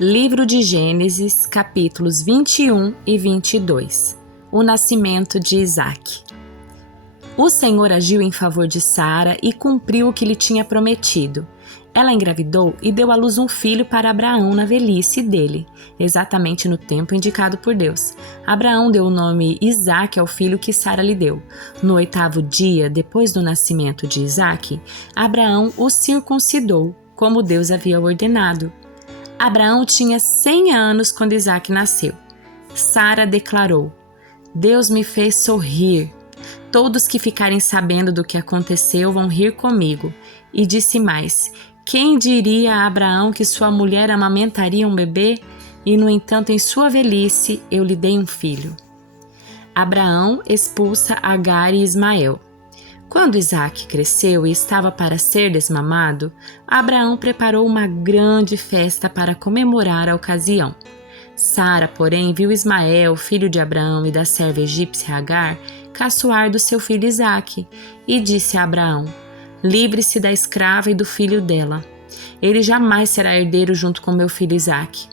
Livro de Gênesis, capítulos 21 e 22. O nascimento de Isaque. O Senhor agiu em favor de Sara e cumpriu o que lhe tinha prometido. Ela engravidou e deu à luz um filho para Abraão na velhice dele, exatamente no tempo indicado por Deus. Abraão deu o nome Isaque ao filho que Sara lhe deu. No 8º dia, depois do nascimento de Isaque, Abraão o circuncidou, como Deus havia ordenado. Abraão tinha 100 anos quando Isaque nasceu. Sara declarou: Deus me fez sorrir. Todos que ficarem sabendo do que aconteceu vão rir comigo. E disse mais: quem diria a Abraão que sua mulher amamentaria um bebê? E, no entanto, em sua velhice, eu lhe dei um filho. Abraão expulsa Agar e Ismael. Quando Isaque cresceu e estava para ser desmamado, Abraão preparou uma grande festa para comemorar a ocasião. Sara, porém, viu Ismael, filho de Abraão e da serva egípcia Agar, caçoar do seu filho Isaque, e disse a Abraão: livre-se da escrava e do filho dela. Ele jamais será herdeiro junto com meu filho Isaque.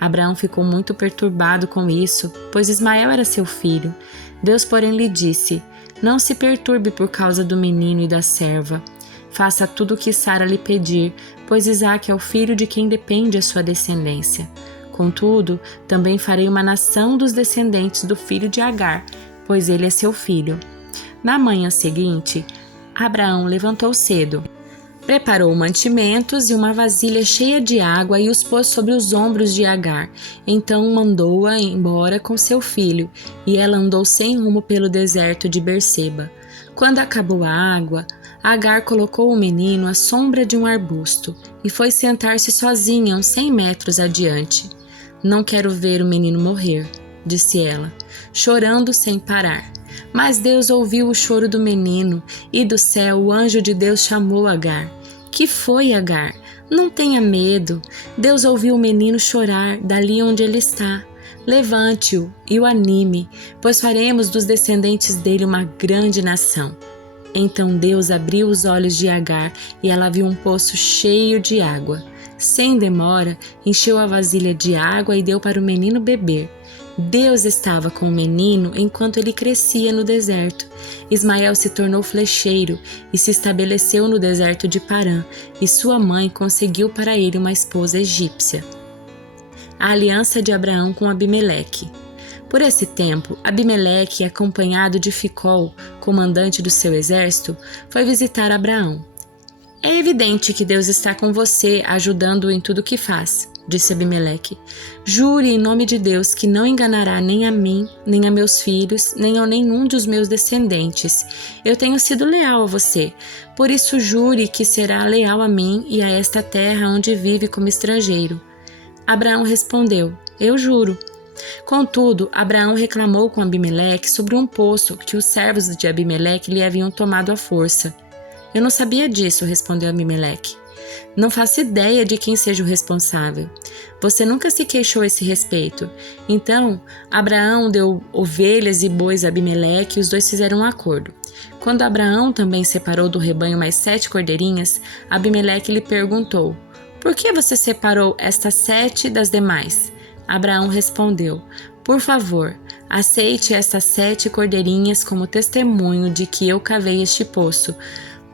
Abraão ficou muito perturbado com isso, pois Ismael era seu filho. Deus, porém, lhe disse: não se perturbe por causa do menino e da serva. Faça tudo o que Sara lhe pedir, pois Isaque é o filho de quem depende a sua descendência. Contudo, também farei uma nação dos descendentes do filho de Agar, pois ele é seu filho. Na manhã seguinte, Abraão levantou cedo, preparou mantimentos e uma vasilha cheia de água e os pôs sobre os ombros de Agar. Então mandou-a embora com seu filho, e ela andou sem rumo pelo deserto de Berseba. Quando acabou a água, Agar colocou o menino à sombra de um arbusto e foi sentar-se sozinha uns 100 metros adiante. Não quero ver o menino morrer, disse ela, chorando sem parar. Mas Deus ouviu o choro do menino, e do céu o anjo de Deus chamou Agar. Que foi, Agar? Não tenha medo. Deus ouviu o menino chorar dali onde ele está. Levante-o e o anime, pois faremos dos descendentes dele uma grande nação. Então Deus abriu os olhos de Agar e ela viu um poço cheio de água. Sem demora, encheu a vasilha de água e deu para o menino beber. Deus estava com o menino enquanto ele crescia no deserto. Ismael se tornou flecheiro e se estabeleceu no deserto de Parã, e sua mãe conseguiu para ele uma esposa egípcia. A aliança de Abraão com Abimeleque. Por esse tempo, Abimeleque, acompanhado de Ficol, comandante do seu exército, foi visitar Abraão. É evidente que Deus está com você, ajudando-o em tudo o que faz, disse Abimeleque. Jure em nome de Deus que não enganará nem a mim, nem a meus filhos, nem a nenhum dos meus descendentes. Eu tenho sido leal a você, por isso jure que será leal a mim e a esta terra onde vive como estrangeiro. Abraão respondeu: eu juro. Contudo, Abraão reclamou com Abimeleque sobre um poço que os servos de Abimeleque lhe haviam tomado à força. Eu não sabia disso, respondeu Abimeleque. Não faço ideia de quem seja o responsável. Você nunca se queixou a esse respeito. Então, Abraão deu ovelhas e bois a Abimeleque e os dois fizeram um acordo. Quando Abraão também separou do rebanho mais 7 cordeirinhas, Abimeleque lhe perguntou: por que você separou estas 7 das demais? Abraão respondeu: por favor, aceite estas 7 cordeirinhas como testemunho de que eu cavei este poço.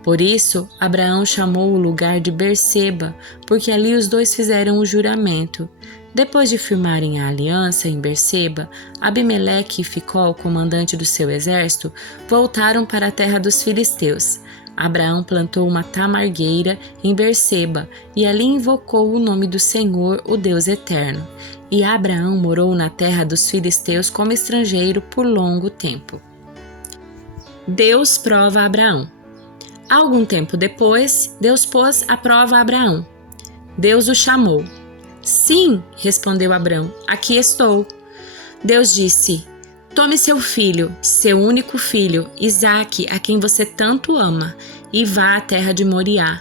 Por isso, Abraão chamou o lugar de Berseba, porque ali os dois fizeram o juramento. Depois de firmarem a aliança em Berseba, Abimeleque e Ficol, comandante do seu exército, voltaram para a terra dos filisteus. Abraão plantou uma tamargueira em Berseba e ali invocou o nome do Senhor, o Deus eterno. E Abraão morou na terra dos filisteus como estrangeiro por longo tempo. Deus prova Abraão. Algum tempo depois, Deus pôs à prova Abraão. Deus o chamou. Sim, respondeu Abraão, aqui estou. Deus disse: tome seu filho, seu único filho, Isaque, a quem você tanto ama, e vá à terra de Moriá.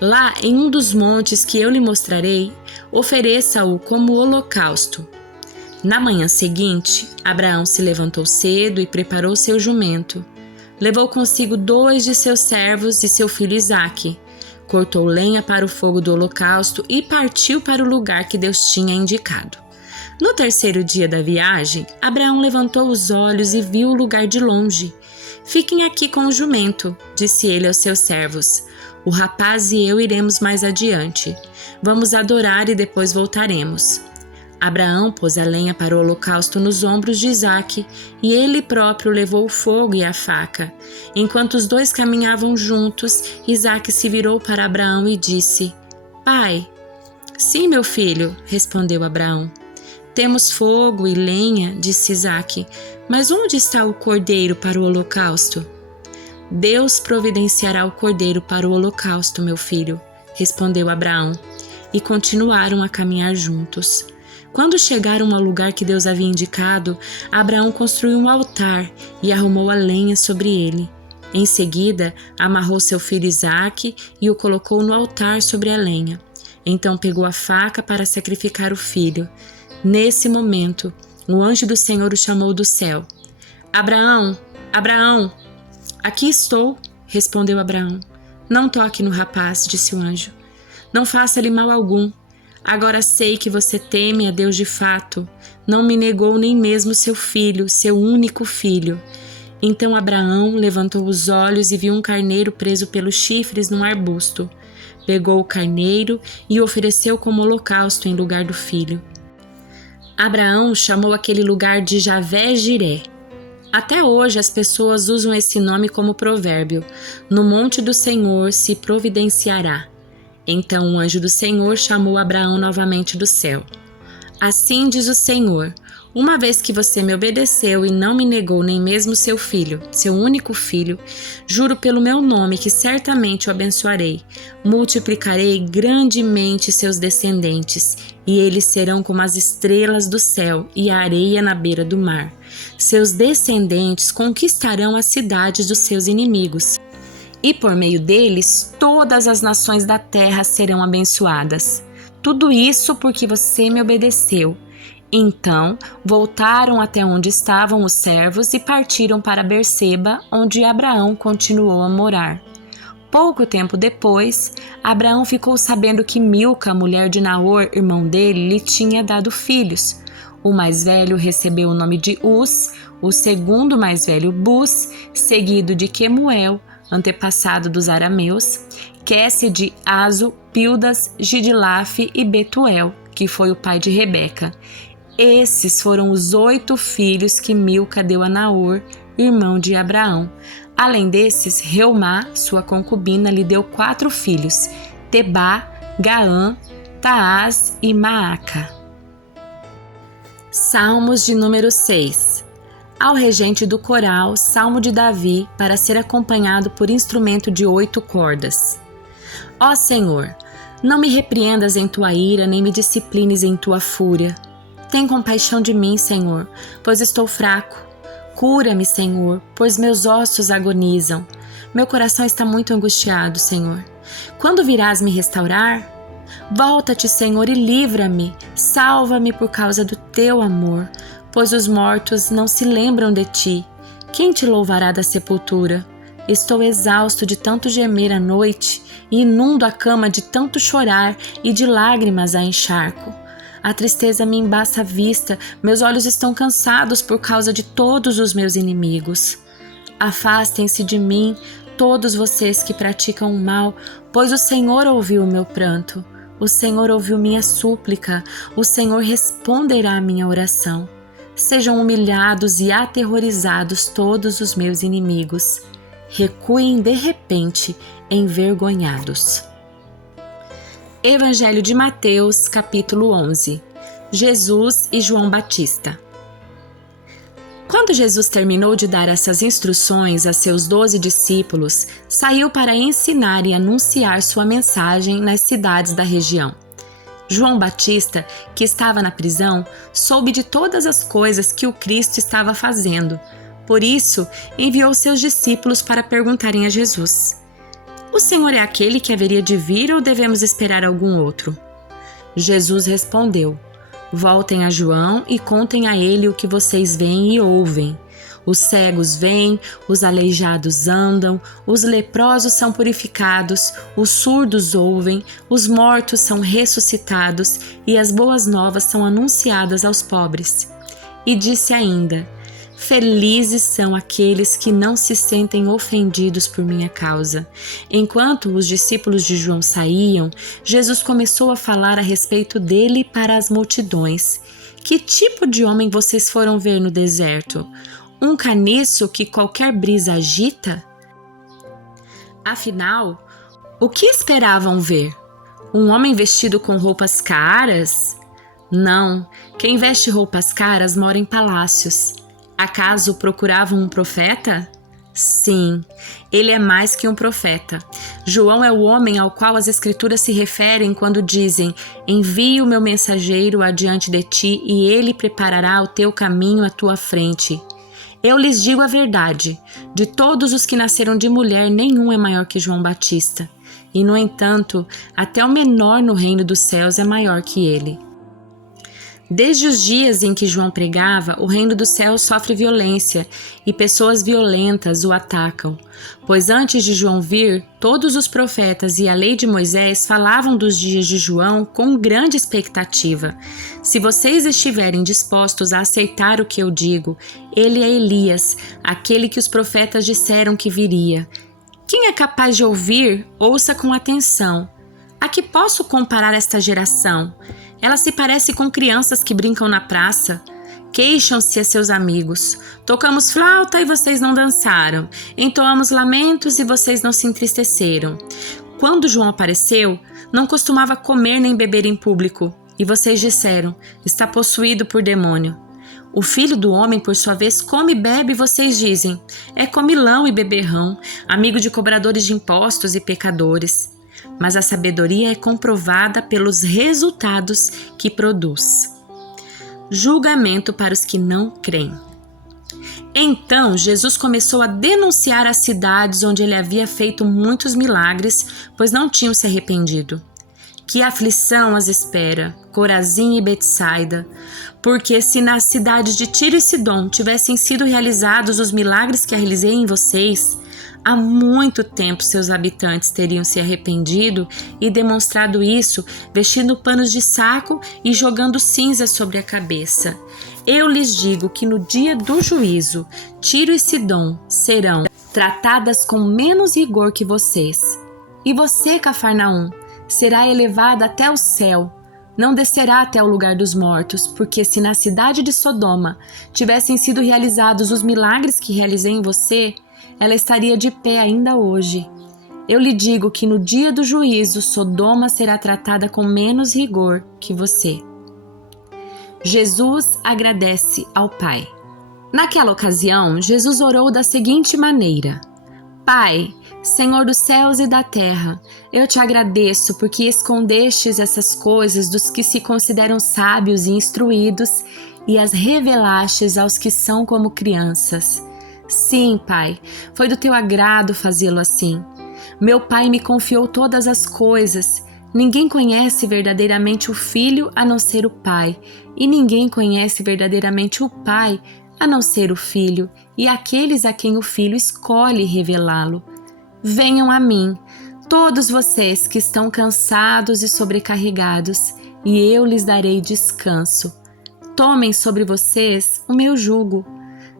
Lá, em um dos montes que eu lhe mostrarei, ofereça-o como holocausto. Na manhã seguinte, Abraão se levantou cedo e preparou seu jumento. Levou consigo 2 de seus servos e seu filho Isaque. cortou lenha para o fogo do holocausto e partiu para o lugar que Deus tinha indicado. No terceiro dia da viagem, Abraão levantou os olhos e viu o lugar de longe. "Fiquem aqui com o jumento", disse ele aos seus servos. "O rapaz e eu iremos mais adiante. Vamos adorar e depois voltaremos." Abraão pôs a lenha para o holocausto nos ombros de Isaque, e ele próprio levou o fogo e a faca. Enquanto os dois caminhavam juntos, Isaque se virou para Abraão e disse: "Pai." "Sim, meu filho", respondeu Abraão. "Temos fogo e lenha", disse Isaque, "mas onde está o cordeiro para o holocausto?" "Deus providenciará o cordeiro para o holocausto, meu filho", respondeu Abraão, e continuaram a caminhar juntos. Quando chegaram ao lugar que Deus havia indicado, Abraão construiu um altar e arrumou a lenha sobre ele. Em seguida, amarrou seu filho Isaque e o colocou no altar sobre a lenha. Então pegou a faca para sacrificar o filho. Nesse momento, o anjo do Senhor o chamou do céu. "Abraão, Abraão!" "Aqui estou", respondeu Abraão. "Não toque no rapaz", disse o anjo. "Não faça-lhe mal algum. Agora sei que você teme a Deus de fato. Não me negou nem mesmo seu filho, seu único filho." Então Abraão levantou os olhos e viu um carneiro preso pelos chifres num arbusto. Pegou o carneiro e o ofereceu como holocausto em lugar do filho. Abraão chamou aquele lugar de Javé-Jiré. Até hoje as pessoas usam esse nome como provérbio: "No monte do Senhor se providenciará." Então o anjo do Senhor chamou Abraão novamente do céu. "Assim diz o Senhor: uma vez que você me obedeceu e não me negou nem mesmo seu filho, seu único filho, juro pelo meu nome que certamente o abençoarei. Multiplicarei grandemente seus descendentes, e eles serão como as estrelas do céu e a areia na beira do mar. Seus descendentes conquistarão as cidades dos seus inimigos. E por meio deles, todas as nações da terra serão abençoadas. Tudo isso porque você me obedeceu." Então, voltaram até onde estavam os servos e partiram para Berseba, onde Abraão continuou a morar. Pouco tempo depois, Abraão ficou sabendo que Milca, mulher de Naor, irmão dele, lhe tinha dado filhos. O mais velho recebeu o nome de Uz, o segundo mais velho Bus, seguido de Quemuel, antepassado dos arameus, Quesse de Azo, Pildas, Gidlaf e Betuel, que foi o pai de Rebeca. Esses foram os 8 filhos que Milca deu a Naor, irmão de Abraão. Além desses, Reumá, sua concubina, lhe deu 4 filhos: Tebá, Gaã, Taás e Maaca. Salmos de número 6. Ao regente do coral, Salmo de Davi, para ser acompanhado por instrumento de 8 cordas. Ó Senhor, não me repreendas em tua ira, nem me disciplines em tua fúria. Tem compaixão de mim, Senhor, pois estou fraco. Cura-me, Senhor, pois meus ossos agonizam. Meu coração está muito angustiado, Senhor. Quando virás me restaurar? Volta-te, Senhor, e livra-me. Salva-me por causa do teu amor, pois os mortos não se lembram de ti. Quem te louvará da sepultura? Estou exausto de tanto gemer à noite e inundo a cama de tanto chorar e de lágrimas a encharco. A tristeza me embaça a vista, meus olhos estão cansados por causa de todos os meus inimigos. Afastem-se de mim, todos vocês que praticam o mal, pois o Senhor ouviu o meu pranto. O Senhor ouviu minha súplica, o Senhor responderá à minha oração. Sejam humilhados e aterrorizados todos os meus inimigos. Recuem de repente, envergonhados. Evangelho de Mateus, capítulo 11. Jesus e João Batista. Quando Jesus terminou de dar essas instruções a seus 12 discípulos, saiu para ensinar e anunciar sua mensagem nas cidades da região. João Batista, que estava na prisão, soube de todas as coisas que o Cristo estava fazendo. Por isso, enviou seus discípulos para perguntarem a Jesus: "O Senhor é aquele que haveria de vir ou devemos esperar algum outro?" Jesus respondeu: "Voltem a João e contem a ele o que vocês veem e ouvem. Os cegos veem, os aleijados andam, os leprosos são purificados, os surdos ouvem, os mortos são ressuscitados e as boas novas são anunciadas aos pobres. E disse ainda: Felizes são aqueles que não se sentem ofendidos por minha causa. Enquanto os discípulos de João saíam, Jesus começou a falar a respeito dele para as multidões. Que tipo de homem vocês foram ver no deserto? Um caniço que qualquer brisa agita? Afinal, o que esperavam ver? Um homem vestido com roupas caras? Não, quem veste roupas caras mora em palácios. Acaso procuravam um profeta? Sim, ele é mais que um profeta. João é o homem ao qual as Escrituras se referem quando dizem: Envie o meu mensageiro adiante de ti e ele preparará o teu caminho à tua frente. Eu lhes digo a verdade, de todos os que nasceram de mulher, nenhum é maior que João Batista. E, no entanto, até o menor no reino dos céus é maior que ele. Desde os dias em que João pregava, o reino dos céus sofre violência e pessoas violentas o atacam. Pois antes de João vir, todos os profetas e a lei de Moisés falavam dos dias de João com grande expectativa. Se vocês estiverem dispostos a aceitar o que eu digo, ele é Elias, aquele que os profetas disseram que viria. Quem é capaz de ouvir, ouça com atenção. A que posso comparar esta geração? Ela se parece com crianças que brincam na praça. Queixam-se a seus amigos. Tocamos flauta e vocês não dançaram. Entoamos lamentos e vocês não se entristeceram. Quando João apareceu, não costumava comer nem beber em público. E vocês disseram: está possuído por demônio. O filho do homem, por sua vez, come e bebe e vocês dizem: é comilão e beberrão, amigo de cobradores de impostos e pecadores. Mas a sabedoria é comprovada pelos resultados que produz. Julgamento para os que não creem. Então Jesus começou a denunciar as cidades onde ele havia feito muitos milagres, pois não tinham se arrependido. Que aflição as espera, Corazim e Betsaida, porque se nas cidades de Tiro e Sidom tivessem sido realizados os milagres que realizei em vocês, há muito tempo seus habitantes teriam se arrependido e demonstrado isso vestindo panos de saco e jogando cinzas sobre a cabeça. Eu lhes digo que no dia do juízo, Tiro e Sidom serão tratadas com menos rigor que vocês. E você, Cafarnaum, será elevada até o céu, não descerá até o lugar dos mortos, porque se na cidade de Sodoma tivessem sido realizados os milagres que realizei em você, ela estaria de pé ainda hoje. Eu lhe digo que no dia do juízo, Sodoma será tratada com menos rigor que você. Jesus agradece ao Pai. Naquela ocasião, Jesus orou da seguinte maneira: Pai, Senhor dos céus e da terra, eu te agradeço porque escondestes essas coisas dos que se consideram sábios e instruídos e as revelastes aos que são como crianças. Sim, Pai, foi do teu agrado fazê-lo assim. Meu Pai me confiou todas as coisas. Ninguém conhece verdadeiramente o Filho a não ser o Pai, e ninguém conhece verdadeiramente o Pai a não ser o Filho, e aqueles a quem o Filho escolhe revelá-lo. Venham a mim, todos vocês que estão cansados e sobrecarregados, e eu lhes darei descanso. Tomem sobre vocês o meu jugo.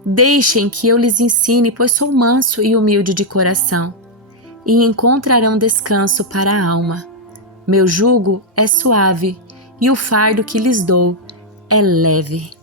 Deixem que eu lhes ensine, pois sou manso e humilde de coração, e encontrarão descanso para a alma. Meu jugo é suave, e o fardo que lhes dou é leve.